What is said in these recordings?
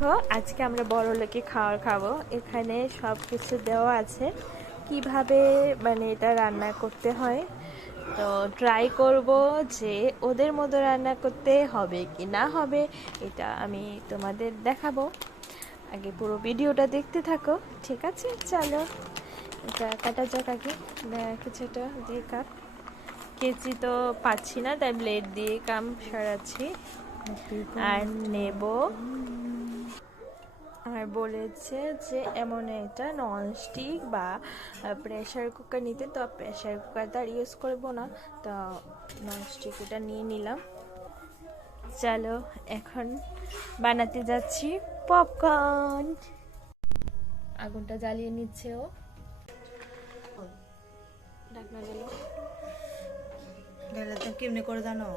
দেখো আজকে আমরা বড়লোকে খাবার খাবো। এখানে সব কিছু দেওয়া আছে, কিভাবে মানে এটা রান্না করতে হয়। তো ট্রাই করব যে ওদের মতো রান্না করতে হবে কি না হবে, এটা আমি তোমাদের দেখাবো। আগে পুরো ভিডিওটা দেখতে থাকো, ঠিক আছে? চলো এটা কাটা যাক। আগে কিছুটা দিয়ে কাট। কেচি তো পাচ্ছি না, তাই ব্লেড দিয়ে কাম সারাচ্ছি। আর নেব, আর বলেছে যে এমন একটা ননস্টিক বা প্রেশার কুকার নিতে, তো প্রেশার কুকার তো আর ইউজ করবো না, তো ননস্টিক এটা নিয়ে নিলাম। চলো এখন বানাতে যাচ্ছি পপকর্ন। আগুনটা জ্বালিয়ে নিচ্ছে ও, ঢাকনা গেল। তো কেমনে করে জানো?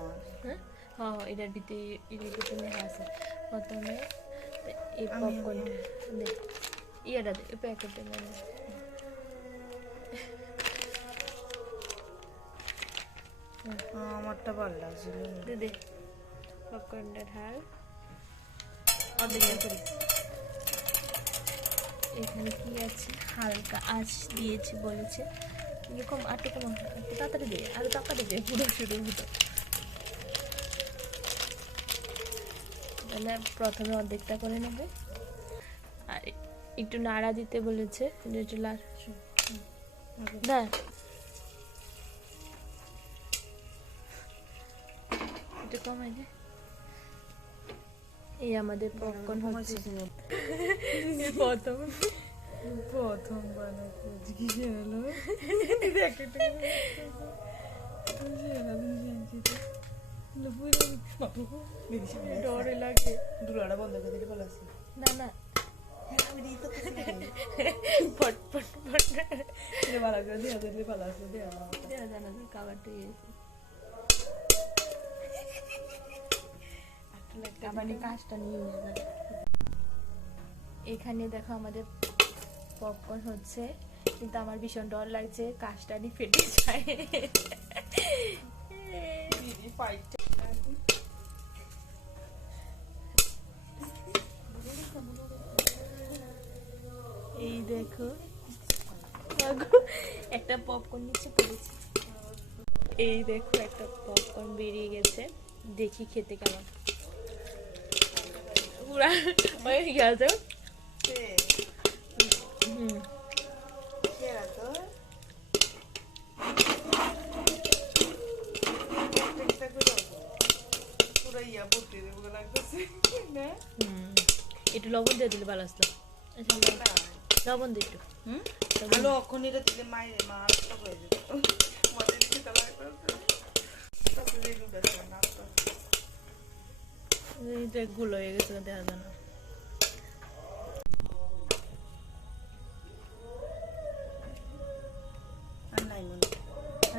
হ্যাঁ হ্যাঁ, এটার ভিতরে নেওয়া আছে। প্রথমে এই পপকর্ন দে, ইয়েটা দে, প্যাকেটে মানে আমারটা ভালো লাগছিল। দে দে পপকর্নটা ঢাল, অর্ধেক করে। এখানে কি আছে, হালকা আঁচ দিয়েছি বলেছে। এরকম আটটু কম, একটু তাড়াতাড়ি দে, আরো তাড়াতাড়ি দে, পুরো শুরু হতো। তাহলে প্রথমে অর্ধেকটা করে নেবে, আর একটু নাড়া দিতে বলেছে। একটু না একটু কমাই দে। এই আমাদের পপকর্ন হচ্ছে প্রথম বানাতে কি হলো? ডরে লাগে। দুলাটা বন্ধ করে দিলে ভালো আছে। না না, ফট ফট ফট ভালো করে দেওয়া দিলে ভালো আছে। দেওয়া দেওয়া জানা যায়, কাবারটা গিয়েছে। আবার কাজটা নিয়ে যাবে। এখানে দেখো আমাদের পপকর্ন হচ্ছে, কিন্তু আমার ভীষণ ডর লাগছে কাজটা নিয়ে ফেটে যায়। এই দেখো একটা পপকর্ন নিচে পড়েছে। এই দেখো একটা পপকর্ন বেরিয়ে গেছে, দেখি খেতে কেমন। পুরা হয়ে গেছে। একটু লবণ দিয়ে দিলে ভালো আসতো। লবণ দিয়ে একটু গুলো হয়ে গেছে, দেখা যায় না।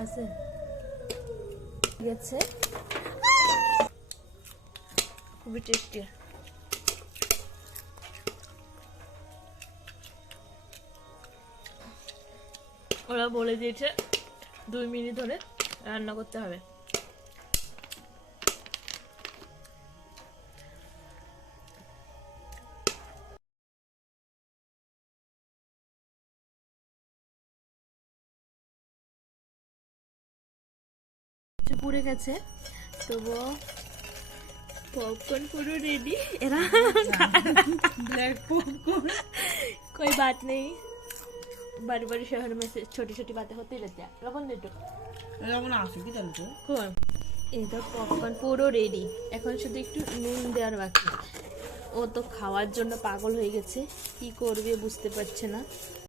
আছে গেছে, খুবই টেস্টি। ওরা বলে দিয়েছে 2 মিনিট ধরে রান্না করতে হবে। পুড়ে গেছে, তবুও পপকর্ন পুরো রেডি। এরা ब्लैक पॉपकॉर्न कोई बात नहीं, बड़ी बड़ी शहर में से छोटी छोटी बातें होती रहती है। लवण दे तो লবণ আছে কি তাহলে তো? কই, এই তো পপকর্ন পুরো রেডি। এখন শুধু একটু নুন দেওয়ার বাকি। ও তো খাওয়ার জন্য পাগল হয়ে গেছে, কি করবে বুঝতে পারছে না।